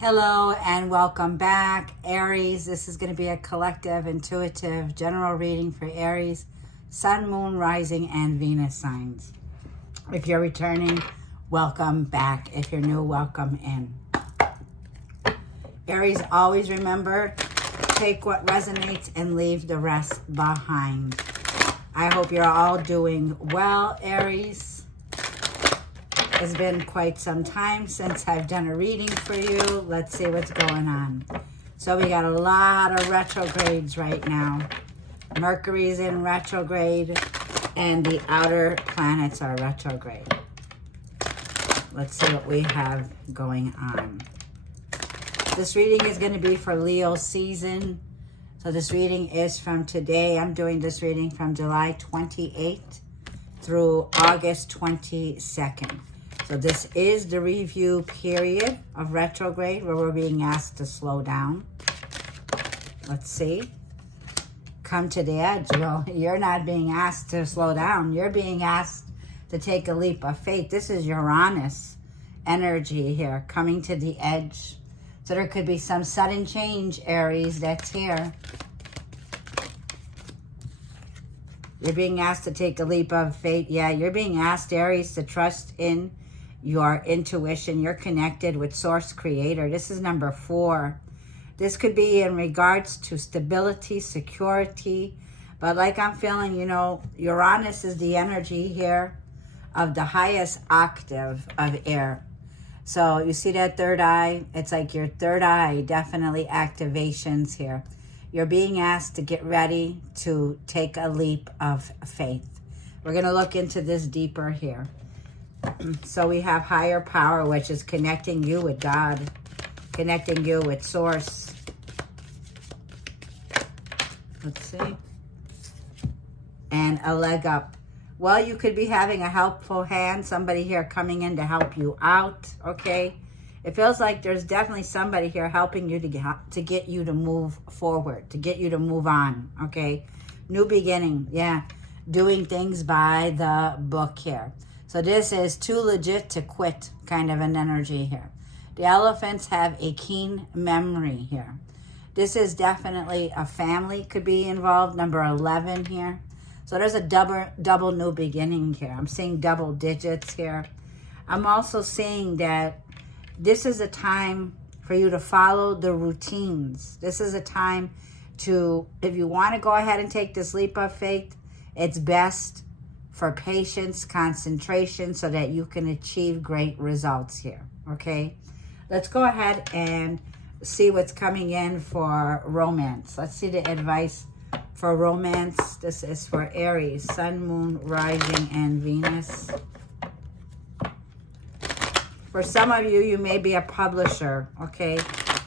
Hello and welcome back, Aries. This is going to be a collective, intuitive, general reading for Aries, Sun, Moon, Rising, and Venus signs. If you're returning, welcome back. If you're new, welcome in. Aries, always remember, take what resonates and leave the rest behind. I hope you're all doing well, Aries. It's been quite some time since I've done a reading for you. Let's see what's going on. So we got a lot of retrogrades right now. Mercury's in retrograde and the outer planets are retrograde. Let's see what we have going on. This reading is going to be for Leo season. So this reading is from today. I'm doing this reading from July 28th through August 22nd. So this is the review period of retrograde where we're being asked to slow down. Let's see. Come to the edge. Well, you're not being asked to slow down. You're being asked to take a leap of faith. This is Uranus energy here, coming to the edge. So there could be some sudden change, Aries, that's here. You're being asked to take a leap of faith. Yeah, you're being asked, Aries, to trust in your intuition. You're connected with Source Creator. This is number 4. This could be in regards to stability, security. But like I'm feeling, you know, Uranus is the energy here of the highest octave of air. So you see that third eye? It's like your third eye, definitely activations here. You're being asked to get ready to take a leap of faith. We're going to look into this deeper here. So we have higher power, which is connecting you with God, connecting you with Source. Let's see. And a leg up. Well, you could be having a helpful hand, somebody here coming in to help you out, okay? It feels like there's definitely somebody here helping you to get you to move forward, to get you to move on, okay? New beginning, yeah. Doing things by the book here. So this is too legit to quit kind of an energy here. The elephants have a keen memory here. This is definitely a family could be involved, number 11 here. So there's a double new beginning here. I'm seeing double digits here. I'm also seeing that this is a time for you to follow the routines. This is a time to, if you want to go ahead and take this leap of faith, it's best for patience, concentration, so that you can achieve great results here, okay? Let's go ahead and see what's coming in for romance. Let's see the advice for romance. This is for Aries, Sun, Moon, Rising, and Venus. For some of you, you may be a publisher, okay?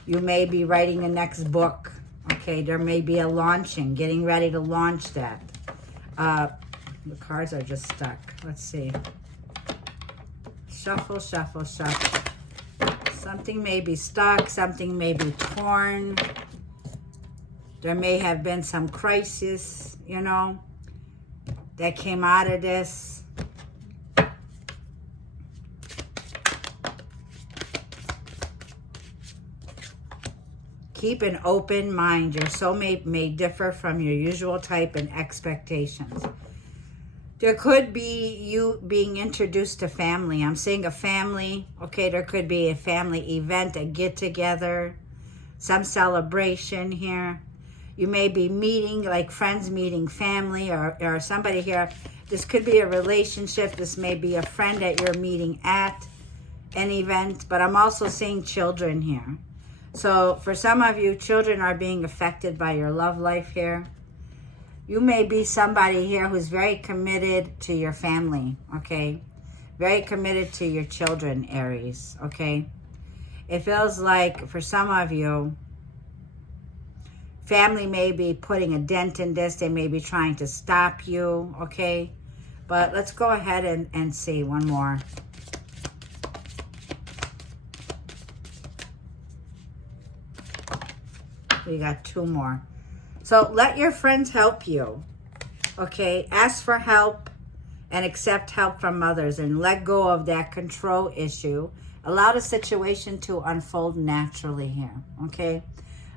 You may be writing the next book, okay? There may be a launching, getting ready to launch that. The cards are just stuck. Let's see. Shuffle, shuffle, shuffle. Something may be stuck. Something may be torn. There may have been some crisis, you know, that came out of this. Keep an open mind. Your soulmate may differ from your usual type and expectations. There could be you being introduced to family. I'm seeing a family. Okay, there could be a family event, a get-together, some celebration here. You may be meeting, like friends meeting family or somebody here. This could be a relationship. This may be a friend that you're meeting at an event. But I'm also seeing children here. So for some of you, children are being affected by your love life here. You may be somebody here who's very committed to your family, okay? Very committed to your children, Aries, okay? It feels like for some of you, family may be putting a dent in this. They may be trying to stop you, okay? But let's go ahead and see one more. We got 2 more. So let your friends help you, okay? Ask for help and accept help from others and let go of that control issue Allow the situation to unfold naturally here, okay?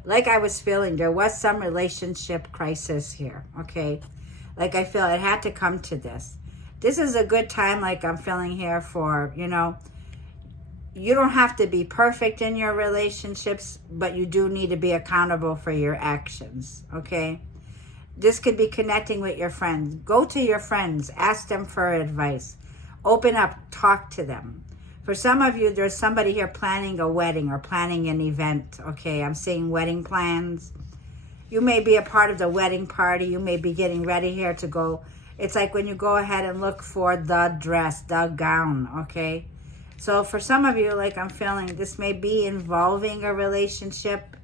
Like I was feeling, there was some relationship crisis here, okay? Like I feel it had to come to this. This is a good time, like I'm feeling here for, you know, you don't have to be perfect in your relationships, but you do need to be accountable for your actions, okay? This could be connecting with your friends. Go to your friends, ask them for advice. Open up, talk to them. For some of you, there's somebody here planning a wedding or planning an event, okay? I'm seeing wedding plans. You may be a part of the wedding party. You may be getting ready here to go. It's like when you go ahead and look for the dress, the gown, okay? So for some of you, like I'm feeling, this may be involving a relationship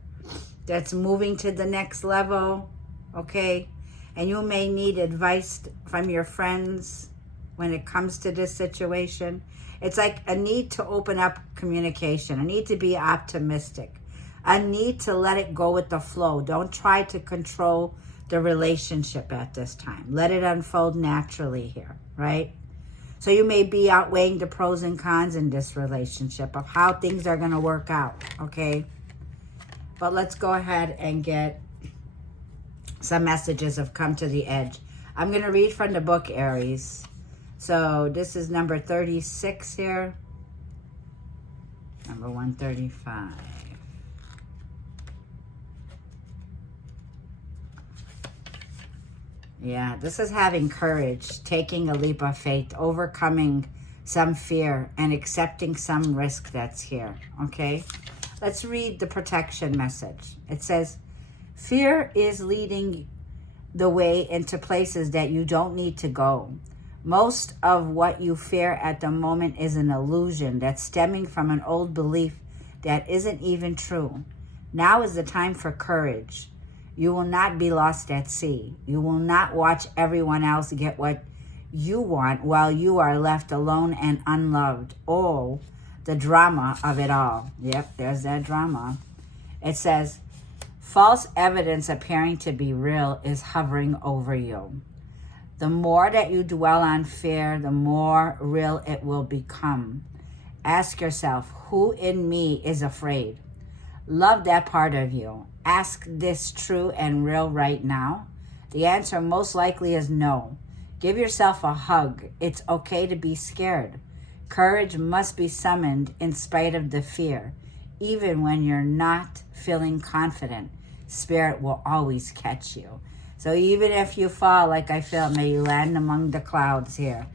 that's moving to the next level, okay? And you may need advice from your friends when it comes to this situation. It's like a need to open up communication, a need to be optimistic, a need to let it go with the flow. Don't try to control the relationship at this time. Let it unfold naturally here, right? So you may be outweighing the pros and cons in this relationship of how things are going to work out, okay? But let's go ahead and get some messages have come to the edge. I'm going to read from the book, Aries. So this is number 36 here. Number 135. Yeah, this is having courage, taking a leap of faith, overcoming some fear, and accepting some risk that's here, okay? Let's read the protection message. It says, fear is leading the way into places that you don't need to go. Most of what you fear at the moment is an illusion that's stemming from an old belief that isn't even true. Now is the time for courage. You will not be lost at sea. You will not watch everyone else get what you want while you are left alone and unloved. Oh, the drama of it all. Yep, there's that drama. It says, false evidence appearing to be real is hovering over you. The more that you dwell on fear, the more real it will become. Ask yourself, who in me is afraid? Love that part of you. Ask this true and real right now. The answer most likely is no. Give yourself a hug. It's okay to be scared. Courage must be summoned in spite of the fear. Even when you're not feeling confident, Spirit will always catch you. So even if you fall, like I feel, may you land among the clouds here.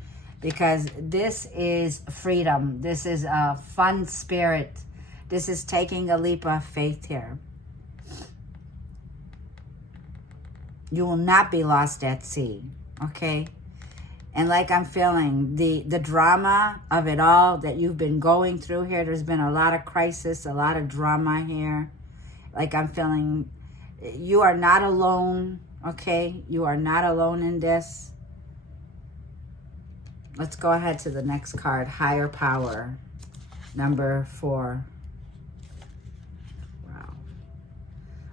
Because this is freedom. This is a fun spirit. This is taking a leap of faith here. You will not be lost at sea, okay? And like I'm feeling, the drama of it all that you've been going through here, there's been a lot of crisis, a lot of drama here. Like I'm feeling, you are not alone, okay? You are not alone in this. Let's go ahead to the next card, Higher Power, number 4. Wow.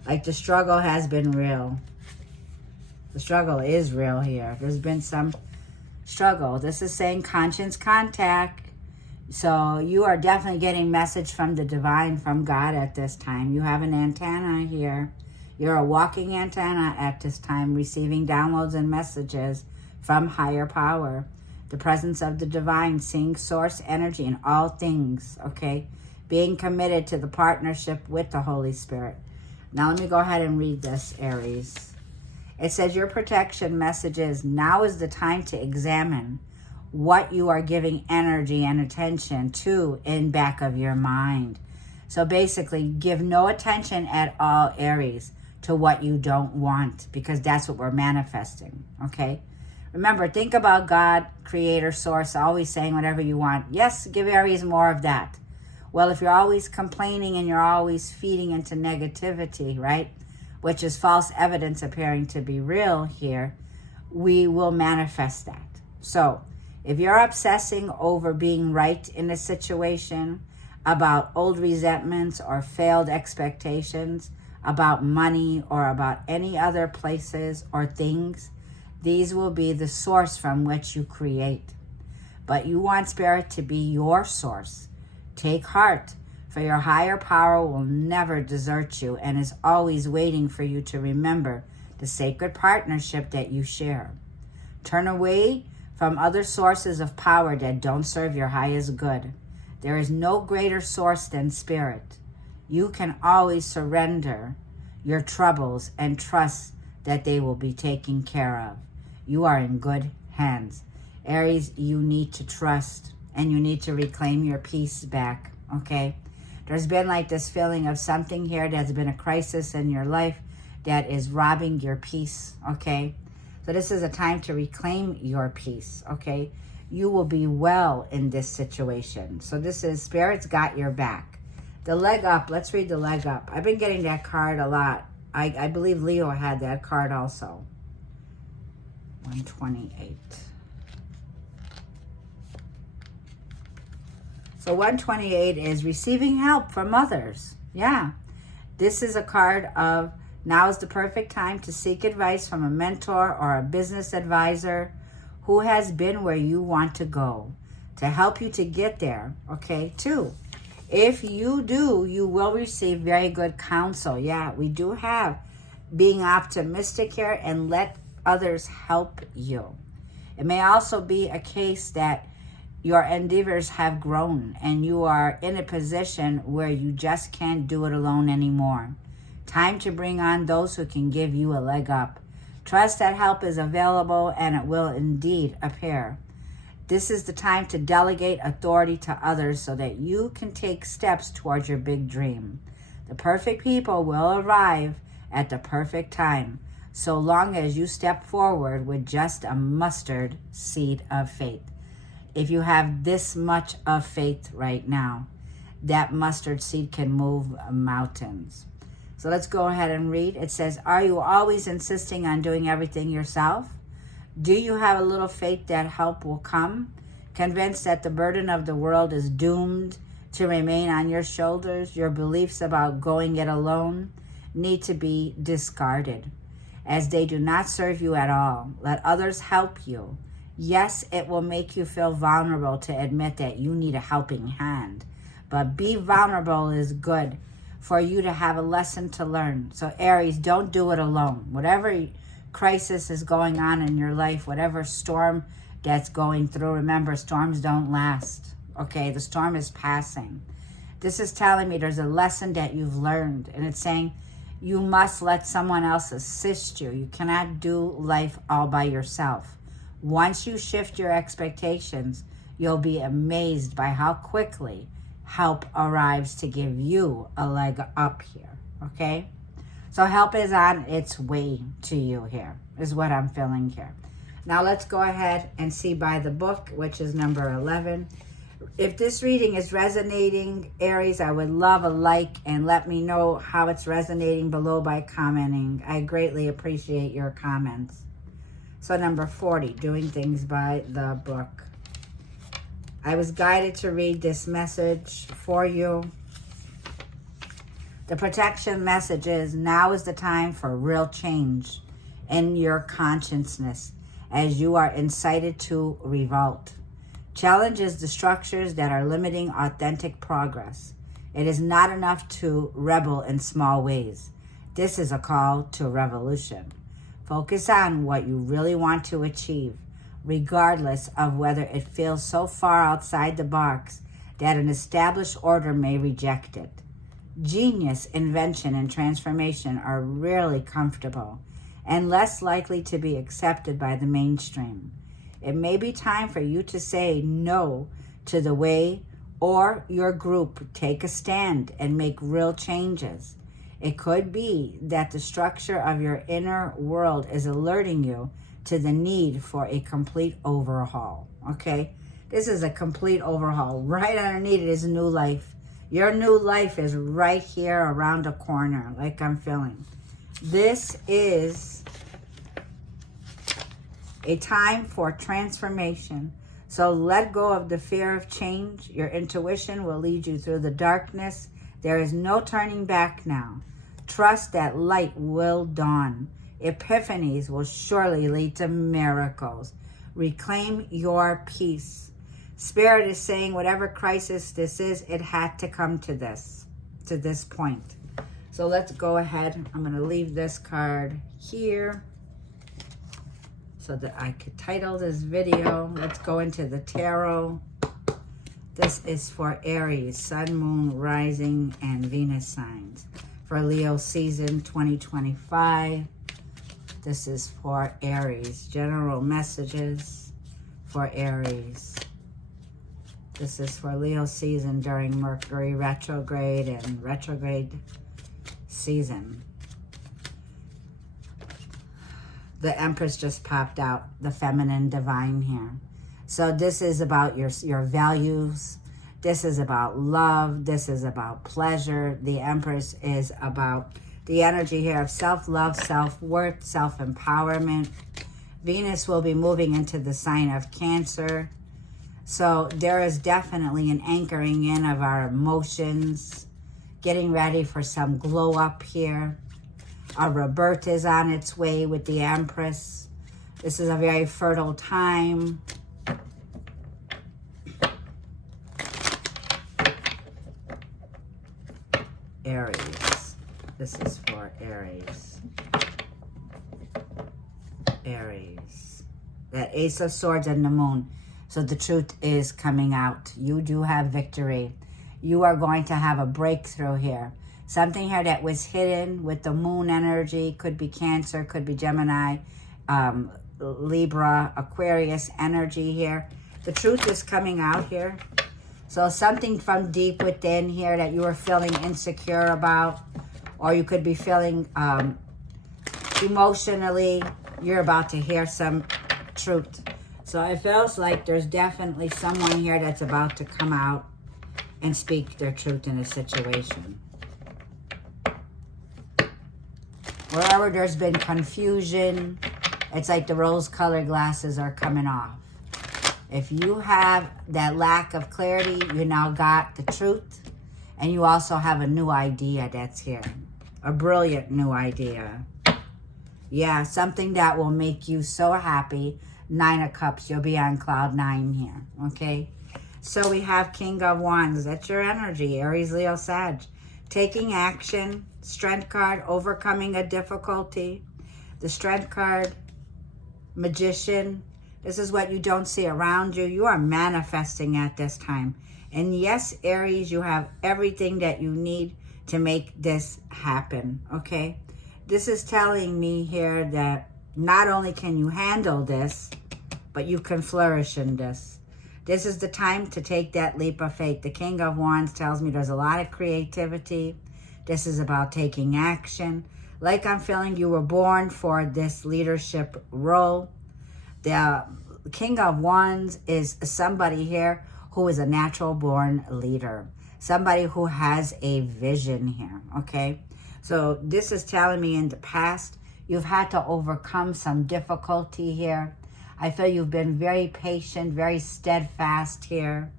Like the struggle has been real. The struggle is real here. There's been some struggle. This is saying conscience contact. So you are definitely getting message from the divine, from God at this time. You have an antenna here. You're a walking antenna at this time, receiving downloads and messages from higher power. The presence of the divine, seeing source energy in all things, okay? Being committed to the partnership with the Holy Spirit. Now let me go ahead and read this, Aries. It says your protection message is, now is the time to examine what you are giving energy and attention to in back of your mind. So basically, give no attention at all, Aries, to what you don't want, because that's what we're manifesting, okay? Remember, think about God, creator, source, always saying whatever you want. Yes, give Aries more of that. Well, if you're always complaining and you're always feeding into negativity, right, which is false evidence appearing to be real here, we will manifest that. So if you're obsessing over being right in a situation, about old resentments or failed expectations, about money or about any other places or things, these will be the source from which you create. But you want Spirit to be your source, Take heart, for your higher power will never desert you and is always waiting for you to remember the sacred partnership that you share. Turn away from other sources of power that don't serve your highest good. There is no greater source than spirit. You can always surrender your troubles and trust that they will be taken care of. You are in good hands. Aries, you need to trust and you need to reclaim your peace back, okay? There's been like this feeling of something here that's been a crisis in your life that is robbing your peace, okay? So this is a time to reclaim your peace, okay? You will be well in this situation. So this is Spirit's got your back. The leg up, let's read the leg up. I've been getting that card a lot. I believe Leo had that card also. 128. So 128 is receiving help from others. Yeah. This is a card of now is the perfect time to seek advice from a mentor or a business advisor who has been where you want to go to help you to get there. Okay. 2. If you do, you will receive very good counsel. Yeah, we do have being optimistic here and let others help you. It may also be a case that your endeavors have grown and you are in a position where you just can't do it alone anymore. Time to bring on those who can give you a leg up. Trust that help is available and it will indeed appear. This is the time to delegate authority to others so that you can take steps towards your big dream. The perfect people will arrive at the perfect time, so long as you step forward with just a mustard seed of faith. If you have this much of faith right now, that mustard seed can move mountains. So let's go ahead and read. It says, are you always insisting on doing everything yourself? Do you have a little faith that help will come? Convinced that the burden of the world is doomed to remain on your shoulders, your beliefs about going it alone need to be discarded, as they do not serve you at all. Let others help you. Yes, it will make you feel vulnerable to admit that you need a helping hand, but be vulnerable is good for you to have a lesson to learn. So Aries, don't do it alone. Whatever crisis is going on in your life, whatever storm that's going through, remember, storms don't last, okay? The storm is passing. This is telling me there's a lesson that you've learned, and it's saying you must let someone else assist you. You cannot do life all by yourself. Once you shift your expectations, you'll be amazed by how quickly help arrives to give you a leg up here, okay? So help is on its way to you here, is what I'm feeling here. Now let's go ahead and see by the book, which is number 11. If this reading is resonating, Aries, I would love a like and let me know how it's resonating below by commenting. I greatly appreciate your comments. So number 40, doing things by the book. I was guided to read this message for you. The protection message is, now is the time for real change in your consciousness as you are incited to revolt. Challenges the structures that are limiting authentic progress. It is not enough to rebel in small ways. This is a call to revolution. Focus on what you really want to achieve, regardless of whether it feels so far outside the box that an established order may reject it. Genius, invention, and transformation are rarely comfortable and less likely to be accepted by the mainstream. It may be time for you to say no to the way or your group take a stand and make real changes. It could be that the structure of your inner world is alerting you to the need for a complete overhaul, okay? This is a complete overhaul. Right underneath it is new life. Your new life is right here around the corner, like I'm feeling. This is a time for transformation. So let go of the fear of change. Your intuition will lead you through the darkness. There is no turning back now. Trust that light will dawn. Epiphanies will surely lead to miracles. Reclaim your peace. Spirit is saying whatever crisis this is, it had to come to this point. So let's go ahead. I'm going to leave this card here so that I could title this video. Let's go into the tarot. This is for Aries, Sun, Moon, Rising, and Venus signs. For Leo season 2025. This is for Aries. General messages for Aries. This is for Leo season during Mercury retrograde and retrograde season. The Empress just popped out, the feminine divine here. So this is about your values. This is about love. This is about pleasure. The Empress is about the energy here of self-love, self-worth, self-empowerment. Venus will be moving into the sign of Cancer. So there is definitely an anchoring in of our emotions, getting ready for some glow up here. A rebirth is on its way with the Empress. This is a very fertile time. Aries. This is for Aries. Aries. That Ace of Swords and the Moon. So the truth is coming out. You do have victory. You are going to have a breakthrough here. Something here that was hidden with the moon energy. Could be Cancer, could be Gemini, Libra, Aquarius energy here. The truth is coming out here. So something from deep within here that you were feeling insecure about. Or you could be feeling emotionally. You're about to hear some truth. So it feels like there's definitely someone here that's about to come out and speak their truth in a situation. Wherever there's been confusion, it's like the rose-colored glasses are coming off. If you have that lack of clarity, you now got the truth. And you also have a new idea that's here. A brilliant new idea. Yeah, something that will make you so happy. 9 of Cups, you'll be on cloud 9 here, okay? So we have King of Wands. That's your energy, Aries, Leo, Sag. Taking action, Strength card, overcoming a difficulty. The Strength card, Magician. This is what you don't see around you. You are manifesting at this time. And yes, Aries, you have everything that you need to make this happen, okay? This is telling me here that not only can you handle this, but you can flourish in this. This is the time to take that leap of faith. The King of Wands tells me there's a lot of creativity. This is about taking action. Like I'm feeling you were born for this leadership role. The King of Wands is somebody here who is a natural born leader. Somebody who has a vision here, okay? So this is telling me in the past, you've had to overcome some difficulty here. I feel you've been very patient, very steadfast here.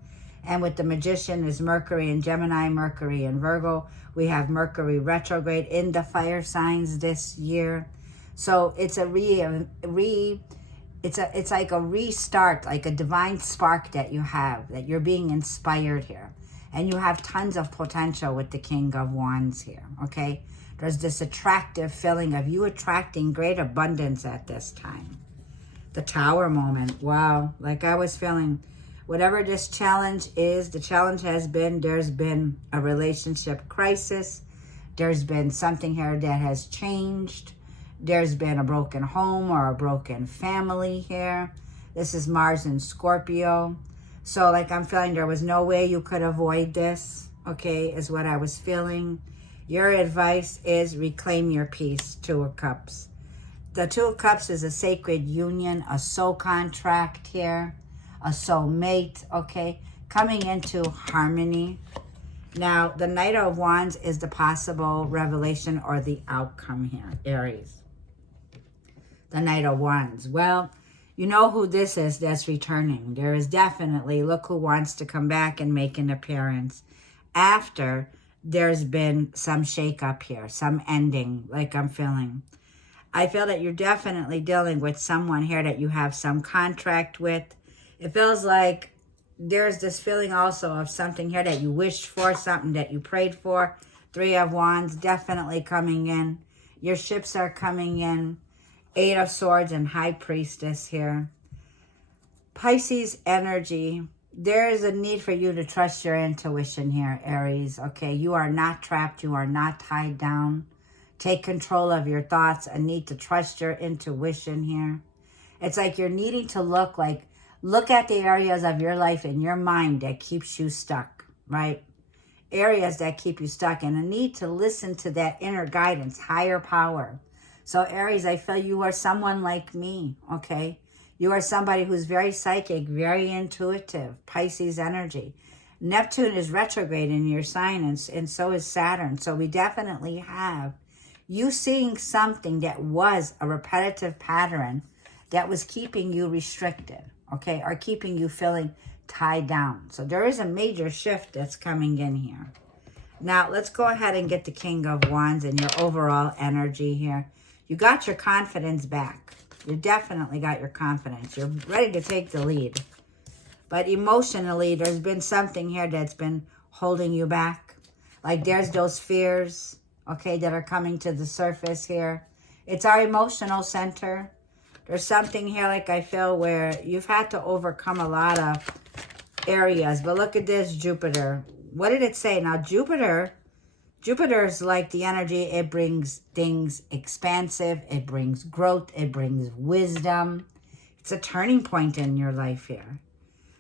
And with the Magician is Mercury and Gemini, Mercury and Virgo. We have Mercury retrograde in the fire signs this year. So it's it's like a restart, like a divine spark that you have, that you're being inspired here. And you have tons of potential with the King of Wands here, okay? There's this attractive feeling of you attracting great abundance at this time. The Tower moment, wow. Like I was feeling, whatever this challenge is, the challenge has been, there's been a relationship crisis. There's been something here that has changed. There's been a broken home or a broken family here. This is Mars and Scorpio. So like I'm feeling there was no way you could avoid this, okay, is what I was feeling. Your advice is reclaim your peace, 2 of Cups. The 2 of Cups is a sacred union, a soul contract here, a soul mate, okay, coming into harmony. Now, the Knight of Wands is the possible revelation or the outcome here, Aries. The Knight of Wands. Well, you know who this is that's returning. There is definitely, look who wants to come back and make an appearance after there's been some shake-up here, some ending, like I'm feeling. I feel that you're definitely dealing with someone here that you have some contract with. It feels like there's this feeling also of something here that you wished for, something that you prayed for. 3 of Wands definitely coming in. Your ships are coming in. 8 of Swords and High Priestess here. Pisces energy. There is a need for you to trust your intuition here, Aries. Okay, you are not trapped. You are not tied down. Take control of your thoughts. A need to trust your intuition here. It's like you're needing to look at the areas of your life in your mind that keeps you stuck, right? Areas that keep you stuck, and a need to listen to that inner guidance, higher power. So Aries, I feel you are someone like me, okay? You are somebody who's very psychic, very intuitive, Pisces energy. Neptune is retrograde in your sign, and so is Saturn. So we definitely have you seeing something that was a repetitive pattern that was keeping you restricted, okay, or keeping you feeling tied down. So there is a major shift that's coming in here. Now, let's go ahead and get the King of Wands and your overall energy here. You got your confidence back. You definitely got your confidence. You're ready to take the lead. But emotionally, there's been something here that's been holding you back. Like there's those fears, okay, that are coming to the surface here. It's our emotional center. There's something here, like I feel, where you've had to overcome a lot of areas. But look at this, Jupiter. What did it say? Now, Jupiter's like the energy. It brings things expansive. It brings growth. It brings wisdom. It's a turning point in your life here.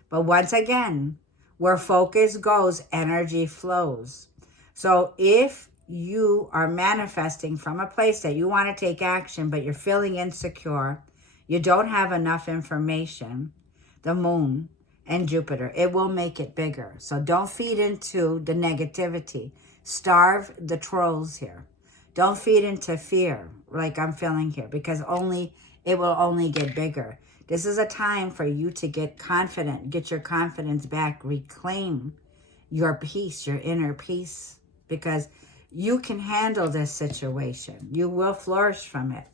But once again, where focus goes, energy flows. So if you are manifesting from a place that you want to take action, but you're feeling insecure, you don't have enough information, the moon and Jupiter, it will make it bigger. So don't feed into the negativity. Starve the trolls here. Don't feed into fear like I'm feeling here, because it will only get bigger. This is a time for you to get confident, get your confidence back, reclaim your peace, your inner peace, because you can handle this situation. You will flourish from it.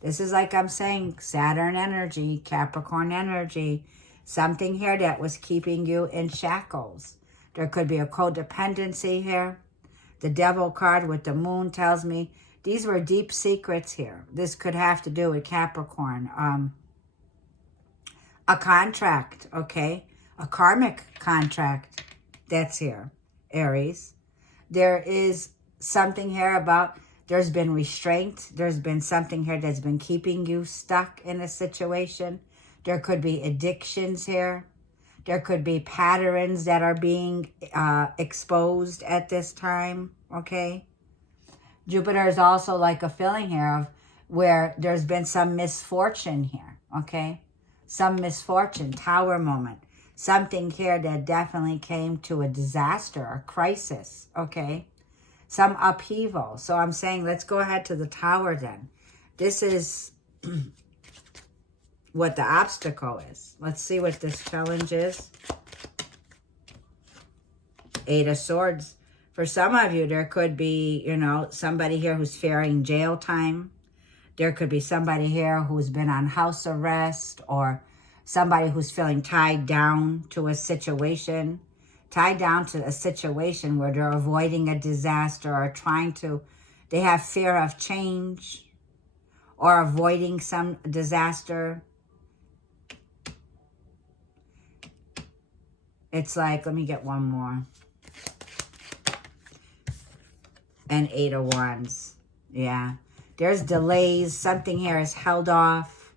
This is like I'm saying, Saturn energy, Capricorn energy, something here that was keeping you in shackles. There could be a codependency here. The Devil card with the moon tells me these were deep secrets here. This could have to do with Capricorn. A contract, okay? A karmic contract that's here, Aries. There is something here about there's been restraint. There's been something here that's been keeping you stuck in a situation. There could be addictions here. There could be patterns that are being exposed at this time, okay? Jupiter is also like a feeling here of where there's been some misfortune here, okay? Some misfortune, tower moment. Something here that definitely came to a disaster, a crisis, okay? Some upheaval. So I'm saying, let's go ahead to the tower then. This is what the obstacle is. Let's see what this challenge is. 8 of Swords. For some of you, there could be, somebody here who's fearing jail time. There could be somebody here who's been on house arrest, or somebody who's feeling tied down to a situation. Tied down to a situation where they're avoiding a disaster, or they have fear of change or avoiding some disaster. It's like, let me get one more. And 8 of Wands. Yeah. There's delays. Something here is held off.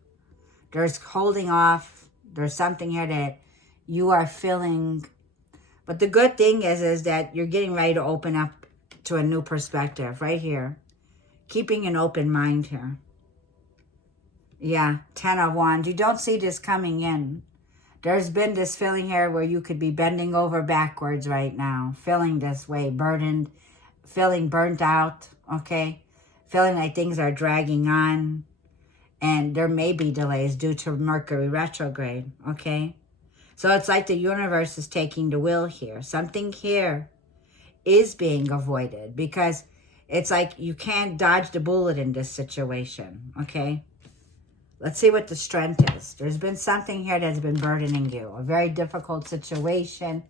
There's holding off. There's something here that you are feeling. But the good thing is that you're getting ready to open up to a new perspective right here. Keeping an open mind here. Yeah, 10 of Wands. You don't see this coming in. There's been this feeling here where you could be bending over backwards right now. Feeling this way, burdened, feeling burnt out, okay? Feeling like things are dragging on. And there may be delays due to Mercury retrograde, okay? So it's like the universe is taking the wheel here. Something here is being avoided because it's like you can't dodge the bullet in this situation, okay? Let's see what the strength is. There's been something here that's been burdening you. A very difficult situation.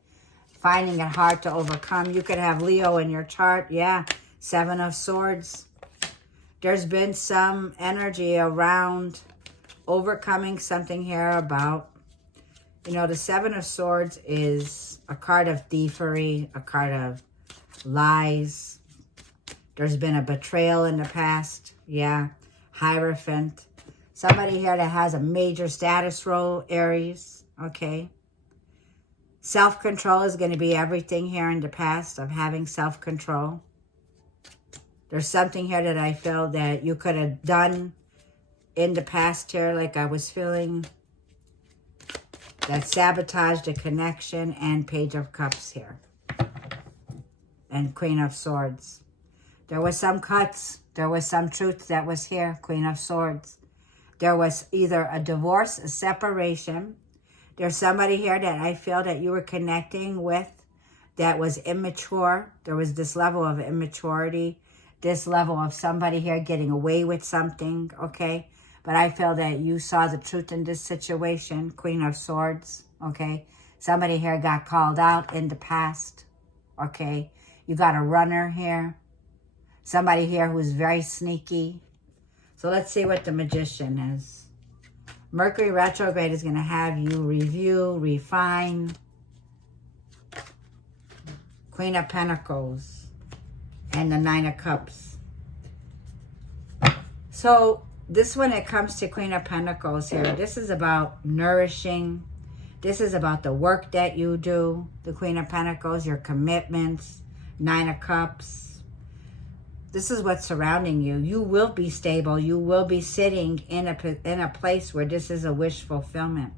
Finding it hard to overcome. You could have Leo in your chart. Yeah. 7 of Swords. There's been some energy around overcoming something here about, you know, the 7 of Swords is a card of thievery, a card of lies. There's been a betrayal in the past. Yeah. Hierophant. Somebody here that has a major status role, Aries. Okay. Self-control is going to be everything here in the past of having self-control. There's something here that I feel that you could have done in the past here, like I was feeling, that sabotaged a connection, and Page of Cups here. And Queen of Swords. There was some cuts. There was some truth that was here, Queen of Swords. There was either a divorce, a separation. There's somebody here that I feel that you were connecting with that was immature. There was this level of immaturity, this level of somebody here getting away with something, okay? But I feel that you saw the truth in this situation, Queen of Swords, okay? Somebody here got called out in the past, okay? You got a runner here. Somebody here who's very sneaky. So let's see what the Magician is. Mercury retrograde is going to have you review, refine. Queen of Pentacles and the 9 of Cups. So this, when it comes to Queen of Pentacles here, this is about nourishing. This is about the work that you do, the Queen of Pentacles, your commitments, 9 of Cups. This is what's surrounding you. You will be stable. You will be sitting in a place where this is a wish fulfillment.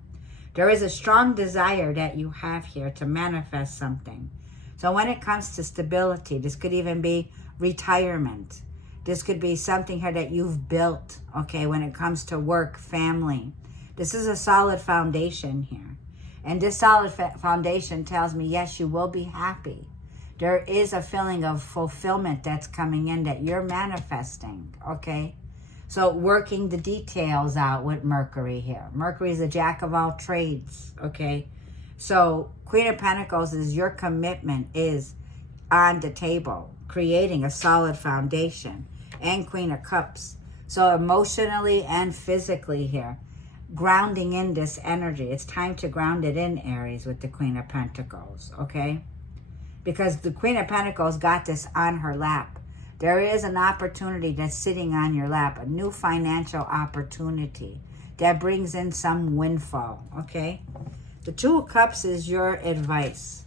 There is a strong desire that you have here to manifest something. So when it comes to stability, this could even be retirement. This could be something here that you've built, okay, when it comes to work, family. This is a solid foundation here. And this solid foundation tells me, yes, you will be happy. There is a feeling of fulfillment that's coming in that you're manifesting, okay? So working the details out with Mercury here. Mercury is a jack of all trades, okay? So Queen of Pentacles is your commitment is on the table, creating a solid foundation. And Queen of Cups. So emotionally and physically here, grounding in this energy. It's time to ground it in, Aries, with the Queen of Pentacles, okay? Because the Queen of Pentacles got this on her lap. There is an opportunity that's sitting on your lap, a new financial opportunity that brings in some windfall, okay? The 2 of Cups is your advice.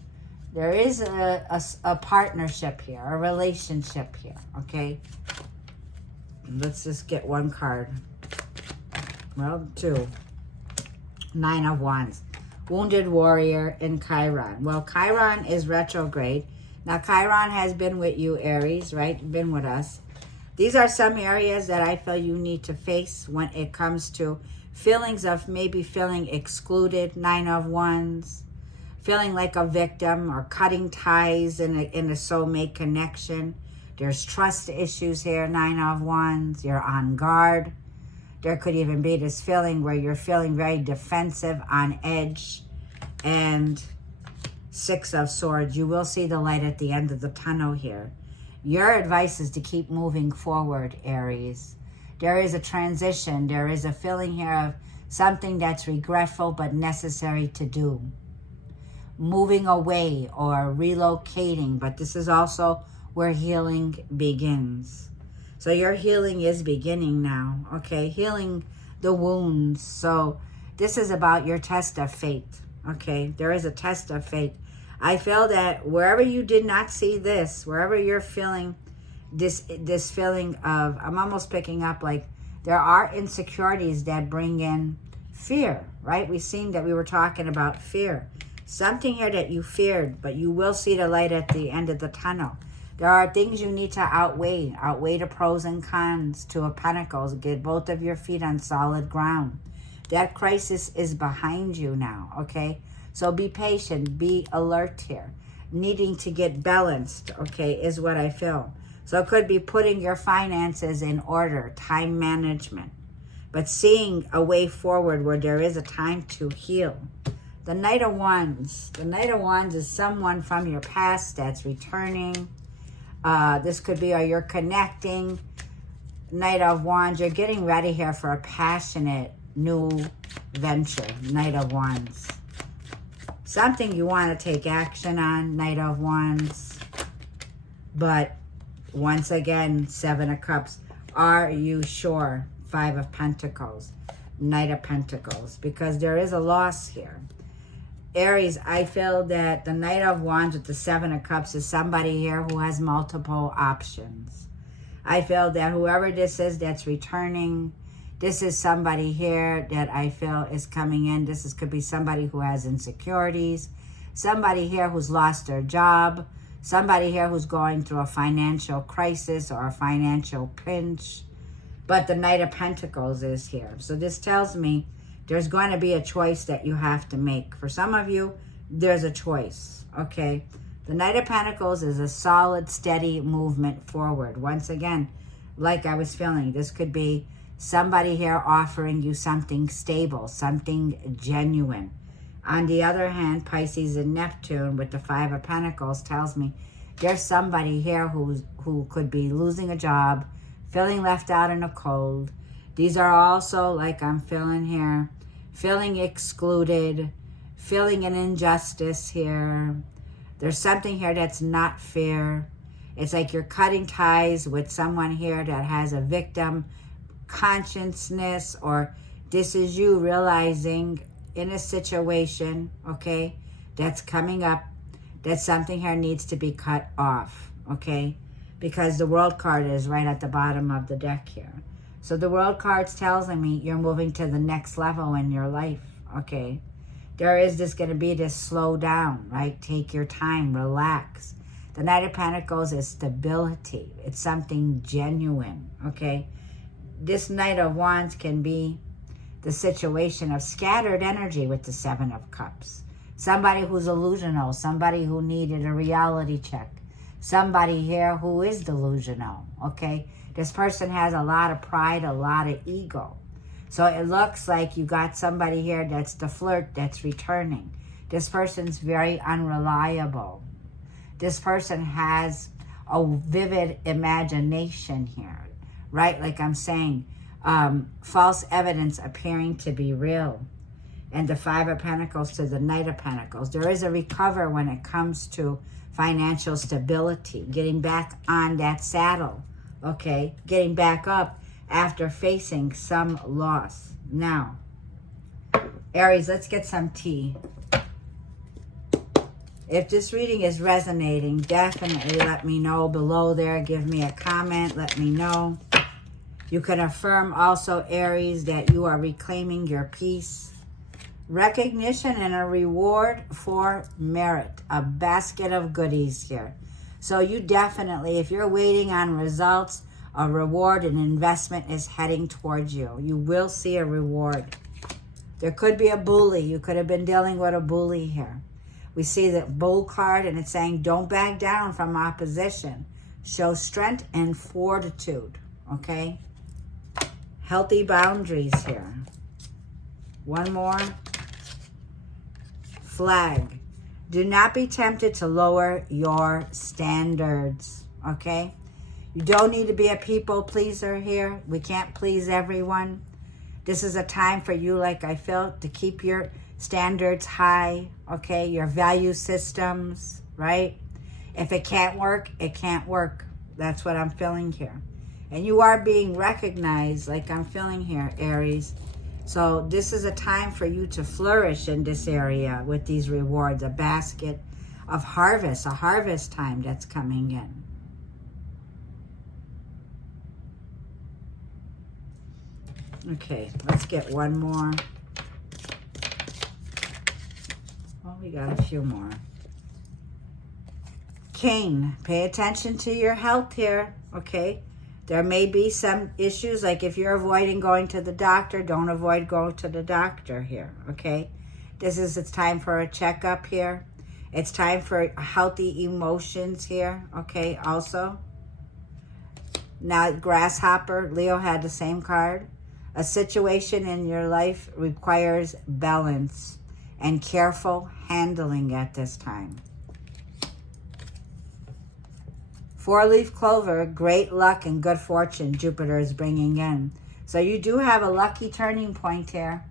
There is a partnership here, a relationship here, okay? Let's just get one card. Well, 2. 9 of Wands. Wounded Warrior in Chiron. Well, Chiron is retrograde. Now, Chiron has been with you, Aries, right? Been with us. These are some areas that I feel you need to face when it comes to feelings of maybe feeling excluded, 9 of Wands, feeling like a victim or cutting ties in a soulmate connection. There's trust issues here, 9 of Wands. You're on guard. There could even be this feeling where you're feeling very defensive, on edge. And 6 of Swords. You will see the light at the end of the tunnel here. Your advice is to keep moving forward, Aries. There is a transition. There is a feeling here of something that's regretful but necessary to do. Moving away or relocating. But this is also where healing begins. So your healing is beginning now, okay? Healing the wounds. So this is about your test of fate, okay? There is a test of fate. I feel that wherever you did not see this, wherever you're feeling this feeling of, I'm almost picking up like there are insecurities that bring in fear, right? We've seen that we were talking about fear. Something here that you feared, but you will see the light at the end of the tunnel. There are things you need to outweigh the pros and cons, 2 of Pentacles. Get both of your feet on solid ground. That crisis is behind you now, okay? So be patient, be alert here. Needing to get balanced, okay, is what I feel. So it could be putting your finances in order, time management. but seeing a way forward where there is a time to heal. The Knight of Wands. The Knight of Wands is someone from your past that's returning. This could be, or you're connecting. Knight of Wands, you're getting ready here for a passionate new venture. Knight of Wands. Something you want to take action on, Knight of Wands. But once again, Seven of Cups. Are you sure? Five of Pentacles. Knight of Pentacles. Because there is a loss here. Aries, I feel that the Knight of Wands with the Seven of Cups is somebody here who has multiple options. I feel that whoever this is that's returning, this is somebody here that I feel is coming in. Could be somebody who has insecurities, somebody here who's lost their job, somebody here who's going through a financial crisis or a financial pinch. But the Knight of Pentacles is here. So this tells me there's going to be a choice that you have to make. For some of you, there's a choice, okay? The Knight of Pentacles is a solid, steady movement forward. Once again, like I was feeling, this could be somebody here offering you something stable, something genuine. On the other hand, Pisces and Neptune with the Five of Pentacles tells me there's somebody here who could be losing a job, feeling left out in the cold. These are also, like I'm feeling here, feeling excluded, feeling an injustice here. There's something here that's not fair. It's like you're cutting ties with someone here that has a victim consciousness, or this is you realizing in a situation, okay, that's coming up, that something here needs to be cut off, okay? Because the World card is right at the bottom of the deck here. So the World card's telling me you're moving to the next level in your life, okay? There is going to be this slow down, right? Take your time, relax. The Knight of Pentacles is stability. It's something genuine, okay? This Knight of Wands can be the situation of scattered energy with the Seven of Cups. Somebody who's illusional, somebody who needed a reality check. Somebody here who is delusional, okay? This person has a lot of pride, a lot of ego. So it looks like you got somebody here that's the flirt that's returning. This person's very unreliable. This person has a vivid imagination here, right? Like I'm saying, false evidence appearing to be real. And the Five of Pentacles to the Knight of Pentacles. There is a recover when it comes to financial stability, getting back on that saddle, okay? Getting back up after facing some loss. Now, Aries, let's get some tea. If this reading is resonating, definitely let me know below there. Give me a comment. Let me know. You can affirm also, Aries, that you are reclaiming your peace. Recognition and a reward for merit. A basket of goodies here. So you definitely, if you're waiting on results, a reward, an investment is heading towards you. You will see a reward. There could be a bully. You could have been dealing with a bully here. We see the Bull card, and it's saying, don't back down from opposition. Show strength and fortitude, okay? Healthy boundaries here. One more. Flag. Do not be tempted to lower your standards, okay? You don't need to be a people pleaser here. We can't please everyone. This is a time for you, like I felt, to keep your standards high, okay? Your value systems, right? If it can't work, it can't work. That's what I'm feeling here. And you are being recognized, like I'm feeling here, Aries. So this is a time for you to flourish in this area with these rewards. A basket of harvest, a harvest time that's coming in. Okay, let's get one more. Well, we got a few more. King, pay attention to your health here, okay? There may be some issues, like if you're avoiding going to the doctor, don't avoid going to the doctor here, okay? It's time for a checkup here. It's time for healthy emotions here, okay, also. Now, grasshopper, Leo had the same card. A situation in your life requires balance and careful handling at this time. 4-leaf clover, great luck and good fortune Jupiter is bringing in. So you do have a lucky turning point here.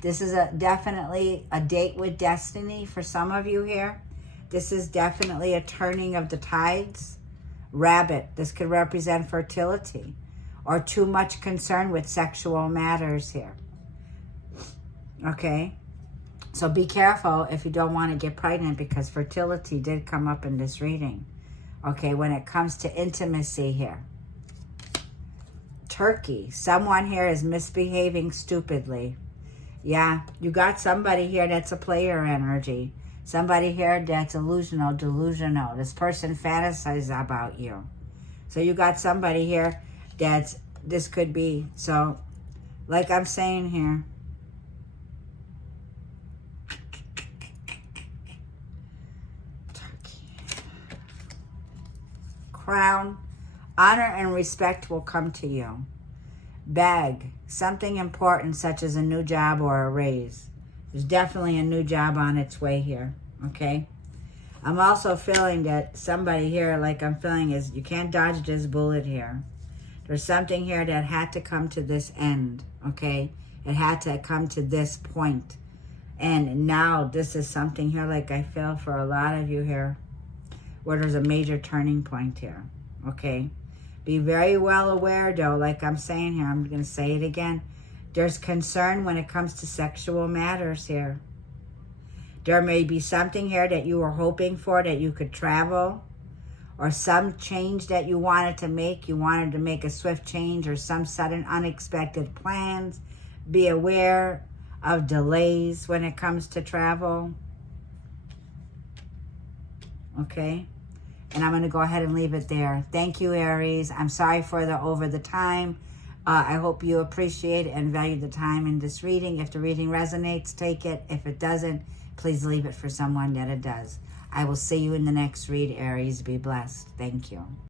This is definitely a date with destiny for some of you here. This is definitely a turning of the tides. Rabbit, this could represent fertility or too much concern with sexual matters here. Okay? So be careful if you don't want to get pregnant, because fertility did come up in this reading. Okay, when it comes to intimacy here. Turkey, someone here is misbehaving stupidly. Yeah, you got somebody here that's a player energy. Somebody here that's delusional. This person fantasizes about you. So you got somebody here that's, this could be, so like I'm saying here, Crown, honor and respect will come to you. Bag, something important such as a new job or a raise. There's definitely a new job on its way here, okay? I'm also feeling that somebody here, like I'm feeling, is you can't dodge this bullet here. There's something here that had to come to this end, okay? It had to come to this point. And now this is something here, like I feel for a lot of you here, where there's a major turning point here, okay? Be very well aware, though, like I'm saying here, I'm going to say it again. There's concern when it comes to sexual matters here. There may be something here that you were hoping for, that you could travel, or some change that you wanted to make. You wanted to make a swift change or some sudden unexpected plans. Be aware of delays when it comes to travel. Okay? And I'm going to go ahead and leave it there. Thank you, Aries. I'm sorry for the over the time. I hope you appreciate and value the time in this reading. If the reading resonates, take it. If it doesn't, please leave it for someone that it does. I will see you in the next read, Aries. Be blessed. Thank you.